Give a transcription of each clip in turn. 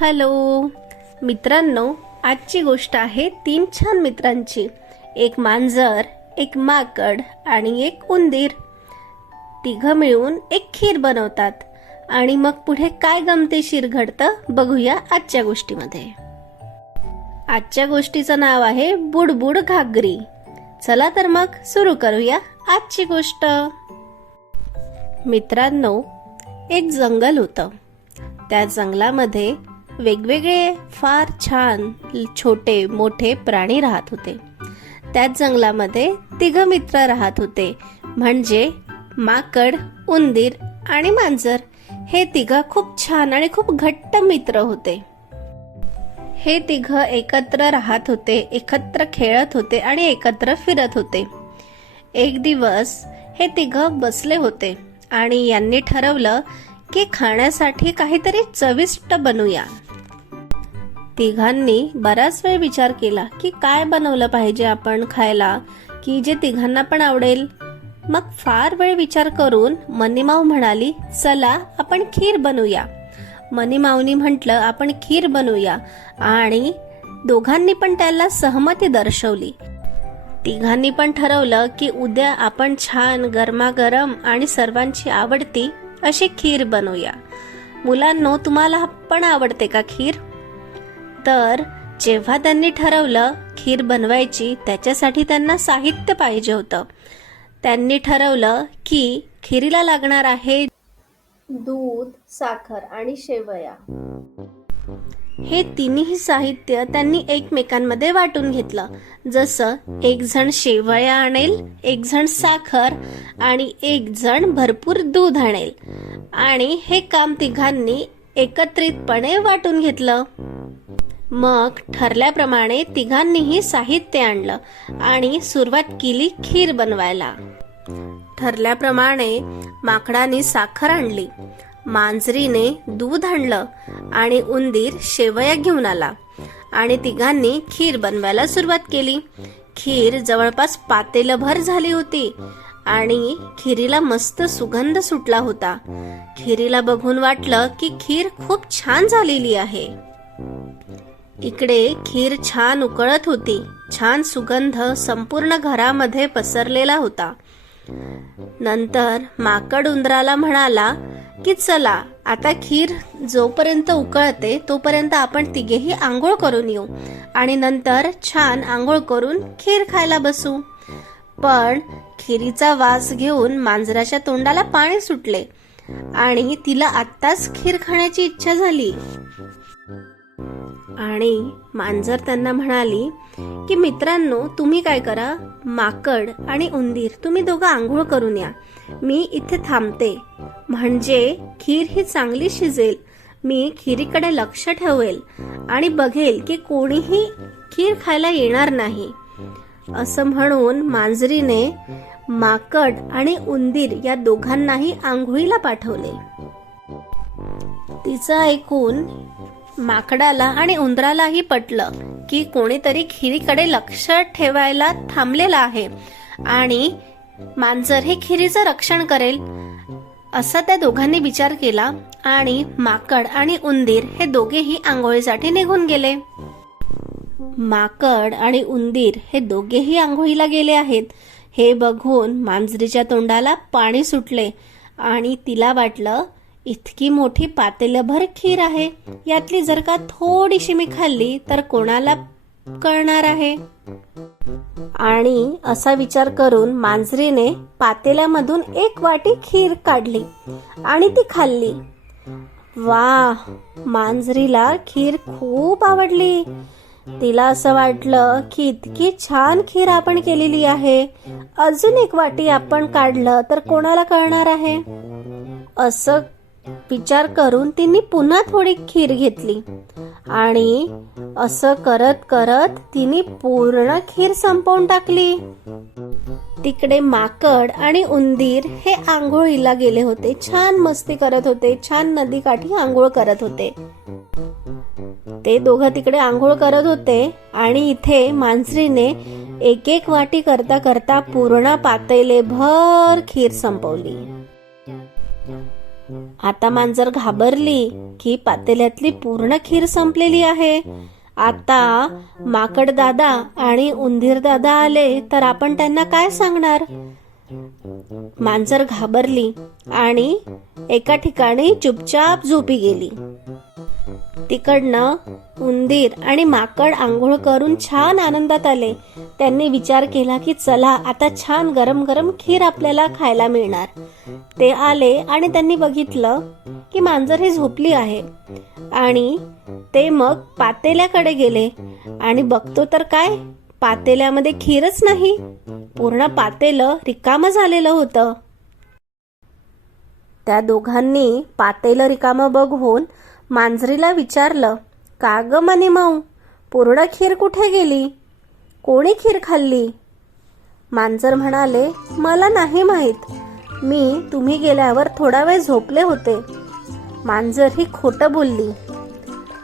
Hello. मित्रांनो आजची गोष्ट आहे तीन छान मित्रांची. एक मांजर एक माकड आणि एक उंदीर. तिघं मिळून एक खीर बनवतात. आणि मग पुढे काय गमतीशीर घडतं बघूया आजच्या गोष्टीमध्ये. आजच्या गोष्टीचं नाव आहे बुडबुड घागरी. चला तर मग सुरू करूया आजची गोष्ट. मित्रांनो एक जंगल होतं. त्या जंगलामध्ये वेगवेगळे फार छान छोटे मोठे प्राणी राहत होते. त्याच जंगलामध्ये तिघ मित्र राहत होते. म्हणजे माकड उंदीर आणि मांजर. हे तिघ खूप छान आणि खूप घट्ट मित्र होते. हे तिघ एकत्र राहत होते एकत्र खेळत होते आणि एकत्र फिरत होते. एक दिवस हे तिघ बसले होते आणि यांनी ठरवलं की खाण्यासाठी काहीतरी चविष्ट बनूया. तिघांनी बराच वेळ विचार केला की काय बनवलं पाहिजे आपण खायला की जे तिघांना पण आवडेल. मग फार वेळ विचार करून मनीमाऊ म्हणाली चला आपण खीर बनवूया. मनीमाऊनी म्हटलं आपण खीर बनवूया. आणि दोघांनी पण त्याला सहमती दर्शवली. तिघांनी पण ठरवलं की उद्या आपण छान गरमागरम आणि सर्वांची आवडती अशी खीर बनवूया. मुलांनो तुम्हाला पण आवडते का खीर? तर जेव्हा त्यांनी ठरवलं खीर बनवायची त्याच्यासाठी त्यांना साहित्य पाहिजे होतं. त्यांनी ठरवलं की खिरीला लागणार आहे दूध साखर आणि शेवया. हे तिन्ही साहित्य त्यांनी एकमेकांमध्ये वाटून घेतलं. जसं एक जण शेवया आणेल एक जण साखर आणि एक जण भरपूर दूध आणेल. आणि हे काम तिघांनी एकत्रितपणे वाटून घेतलं. मग ठरल्याप्रमाणे तिघांनीही साहित्य आणलं आणि सुरुवात केली खीर बनवायला. ठरल्याप्रमाणे माकडाने साखर आणली मांजरीने दूध आणलं आणि उंदीर शेवया घेऊन आला आणि तिघांनी खीर बनवायला सुरुवात केली. खीर जवळपास पातेलभर झाली होती आणि खिरीला मस्त सुगंध सुटला होता. खिरीला बघून वाटलं की खीर खूप छान झालेली आहे. इकडे खीर छान उकळत होती. छान सुगंध संपूर्ण घरामध्ये पसरलेला होता. नंतर माकड उंदराला म्हणाला की चला आता खीर जोपर्यंत उकळते तोपर्यंत आपण तिघेही आंघोळ करून येऊ. आणि नंतर छान आंघोळ करून खीर खायला बसू. पण खिरीचा वास घेऊन मांजराच्या तोंडाला पाणी सुटले आणि तिला आत्ताच खीर खाण्याची इच्छा झाली. आणि मांजर त्यांना म्हणाली की मित्रांनो तुम्ही काय करा? माकड आणि उंदीर तुम्ही दोघं आंघोळ करून या. मी इथे थांबते. म्हणजे खीर ही चांगली शिजेल. मी खिरीकडे लक्ष ठेवेल आणि बघेल की कोणीही खीर खायला येणार नाही. असं म्हणून मांजरीने माकड आणि उंदीर या दोघांनाही आंघोळीला पाठवले. तिचं ऐकून माकडाला आणि उंदरालाही पटलं की कोणीतरी खिरीकडे लक्ष ठेवायला थांबलेला आहे. आणि मांजर हे खिरीचं रक्षण करेल असा त्या दोघांनी विचार केला आणि माकड आणि उंदीर हे दोघेही आंघोळीसाठी निघून गेले. माकड आणि उंदीर हे दोघेही आंघोळीला गेले आहेत. हे बघून मांजरीच्या तोंडाला पाणी सुटले आणि तिला वाटलं इतकी मोठी पातेलभर खीर आहे. यातली जर का थोडीशी मी खाल्ली तर कोणाला कळणार आहे? आणि असा विचार करून मांजरीने पातेल्यामधून एक वाटी खीर काढली आणि ती खाल्ली. वा मांजरीला खीर खूप आवडली. तिला असं वाटलं की इतकी छान खीर आपण केलेली आहे. अजून एक वाटी आपण काढलं तर कोणाला कळणार आहे? असं विचार करून तिने पुन्हा थोडी खीर घेतली. आणि असं करत करत तिने पूर्ण खीर संपवून टाकली. तिकडे माकड आणि उंदीर हे आंघोळीला गेले होते. छान मस्ती करत होते. छान नदीकाठी आंघोळ करत होते. ते दोघं तिकडे आंघोळ करत होते आणि इथे मांजरीने एक एक वाटी करता करता पूर्ण पातेले भर खीर संपवली. आता मांजर घाबरली की पातेल्यातली पूर्ण खीर संपलेली आहे. आता माकड दादा आणि उंदीर दादा आले तर आपण त्यांना काय सांगणार? मांजर घाबरली आणि एका ठिकाणी चुपचाप झोपी गेली. तिकडनं उंदीर आणि माकड आंघोळ करून छान आनंदात आले. त्यांनी विचार केला की चला आता छान गरम गरम खीर आपल्याला खायला मिळणार. ते आले आणि त्यांनी बघितलं की मांजर ही झोपली आहे. आणि ते मग पातेल्याकडे गेले. आणि बघतो तर काय? पातेल्यामध्ये खीरच नाही. पूर्ण पातेलं रिकामं झालेलं होतं. त्या दोघांनी पातेलं रिकामं बघून मांजरीला विचारलं का ग मनी माऊ? पूर्ण खीर कुठे गेली? कोणी खीर खाल्ली? मांजर म्हणाले मला नाही माहीत. मी तुम्ही गेल्यावर थोडा वेळ झोपले होते. मांजर ही खोटं बोलली.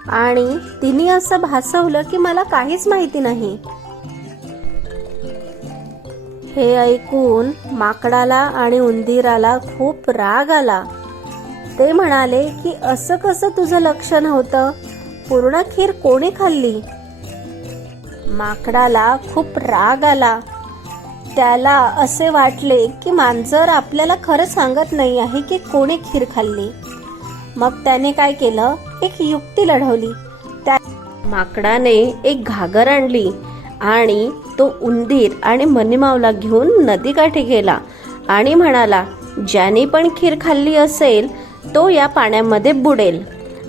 आणि तिने असं भासवलं की मला काहीच माहिती नाही. हे ऐकून माकडाला आणि उंदीराला खूप राग आला. ते म्हणाले की असं कसं तुझं लक्ष नव्हतं पूर्ण खीर कोणी खाल्ली? माकडाला खूप राग आला. त्याला असे वाटले की मांजर आपल्याला खरं सांगत नाही आहे की कोणी खीर खाल्ली. मग त्याने काय केलं? एक युक्ती लढवली. त्या माकडाने एक घागर आणली आणि तो उंदीर आणि मनीमावला घेऊन नदीकाठी गेला आणि म्हणाला ज्याने पण खीर खाल्ली असेल तो या पाण्यामध्ये बुडेल.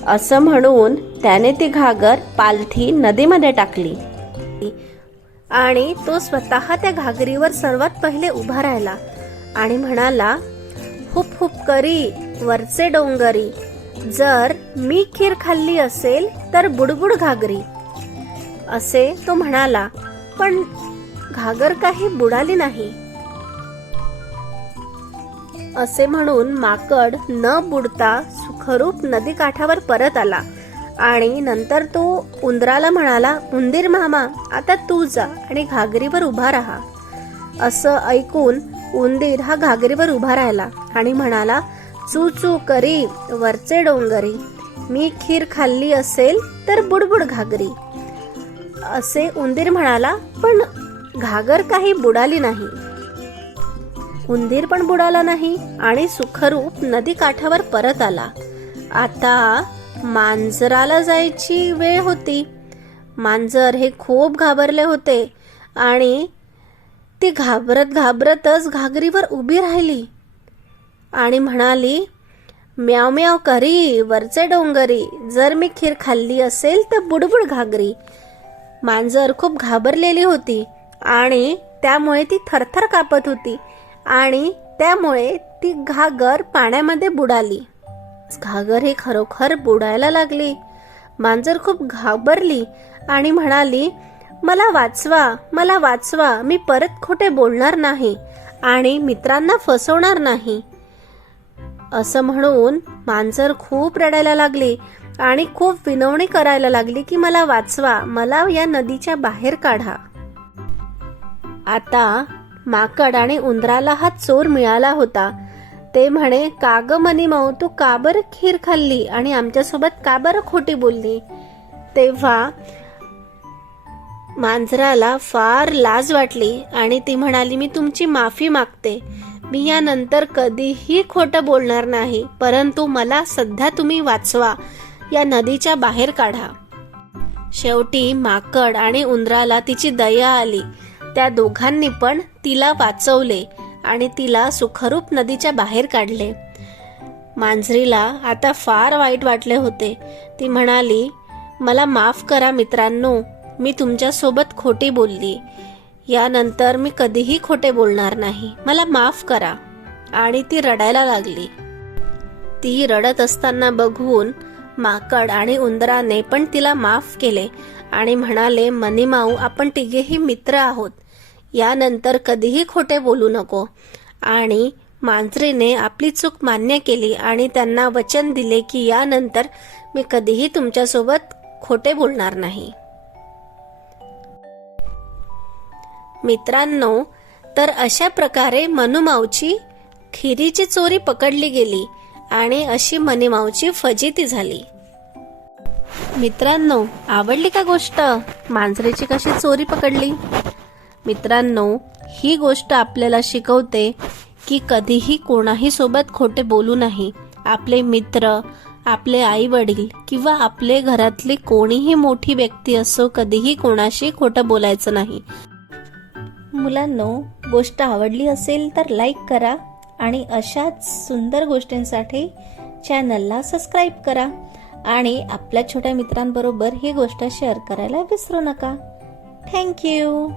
असं म्हणून त्याने ती घागर पालथी नदीमध्ये टाकली. आणि तो स्वतः त्या घागरीवर सर्वात पहिले उभा राहिला आणि म्हणाला हुप हुप करी वरचे डोंगरी. जर मी खीर खाल्ली असेल तर बुडबुड घागरी. असे तो म्हणाला पण घागर काही बुडाली नाही. असे म्हणून माकड न बुडता सुखरूप नदी काठावर परत आला. आणि नंतर तो उंदराला म्हणाला उंदीर मामा आता तू जा आणि घागरीवर उभा राहा. असं ऐकून उंदीर हा घागरीवर उभा राहिला आणि म्हणाला चू चू करी वरचे डोंगरी. मी खीर खाल्ली असेल तर बुडबुड घागरी. असे उंदीर म्हणाला पण घागर काही बुडाली नाही. उंदीर पण बुडाला नाही आणि सुखरूप नदी काठावर परत आला. आता मांजराला जायची वेळ होती. मांजर हे खूप घाबरले होते आणि ती घाबरत घाबरतच घागरीवर उभी राहिली. आणि म्हणाली म्याव म्याव करी वरचे डोंगरी. जर मी खीर खाल्ली असेल तर बुडबुड घागरी. मांजर खूप घाबरलेली होती आणि त्यामुळे ती थरथर कापत होती आणि त्यामुळे ती घागर पाण्यामध्ये बुडाली. घागर ही खरोखर बुडायला लागली. मांजर खूप घाबरली आणि म्हणाली मला वाचवा मला वाचवा मी परत खोटे बोलणार नाही आणि मित्रांना फसवणार नाही. असं म्हणून मांजर खूप रडायला लागली आणि खूप विनवणी करायला लागली की मला वाचवा मला या नदीच्या बाहेर काढा. आता माकड आणि उंदराला हा चोर मिळाला होता. ते म्हणे काग मनी माऊ तू का बरं खीर खाल्ली आणि आमच्यासोबत का बरं खोटी बोलली? तेव्हा मांजराला फार लाज वाटली आणि ती म्हणाली मी तुमची माफी मागते. मी यानंतर कधीही खोटं बोलणार नाही परंतु मला सध्या तुम्ही वाचवा. या नदीच्या बाहेर काढा. शेवटी माकड आणि उंदराला तिची दया आली. त्या दोघांनी पण तिला वाचवले. आणि तिला सुखरूप नदीच्या बाहेर काढले. मांजरीला आता फार वाईट वाटले होते. ती म्हणाली मला माफ करा मित्रांनो मी तुमच्यासोबत खोटी बोलली. यानंतर मी कधीही खोटे बोलणार नाही. मला माफ करा. आणि ती रडायला लागली. ती रडत असताना बघून माकड आणि उंदराने पण तिला माफ केले आणि म्हणाले मनीमाऊ आपण तिघेही मित्र आहोत. यानंतर कधीही खोटे बोलू नको. आणि मांजरीने आपली चूक मान्य केली आणि त्यांना वचन दिले की यानंतर मी कधीही तुमच्यासोबत खोटे बोलणार नाही. मित्रांनो तर अशा प्रकारे मनुमावची खिरीची चोरी पकडली गेली आणि अशी मनीमावची फजिती झाली. मित्रांनो आवडली का गोष्ट? मांजरेची कशी चोरी पकडली? मित्रांनो ही गोष्ट आपल्याला शिकवते की कधीही कोणाही सोबत खोटे बोलू नाही आपले मित्र आपले आई वडील किंवा आपले घरातली कोणीही मोठी व्यक्ती असो कधीही कोणाशी खोटं बोलायचं नाही. मुलांनो गोष्ट आवडली असेल तर लाईक करा आणि अशाच सुंदर गोष्टींसाठी चॅनलला सबस्क्राईब करा आणि आपल्या छोट्या मित्रांबरोबर ही गोष्ट शेअर करायला विसरू नका. थँक्यू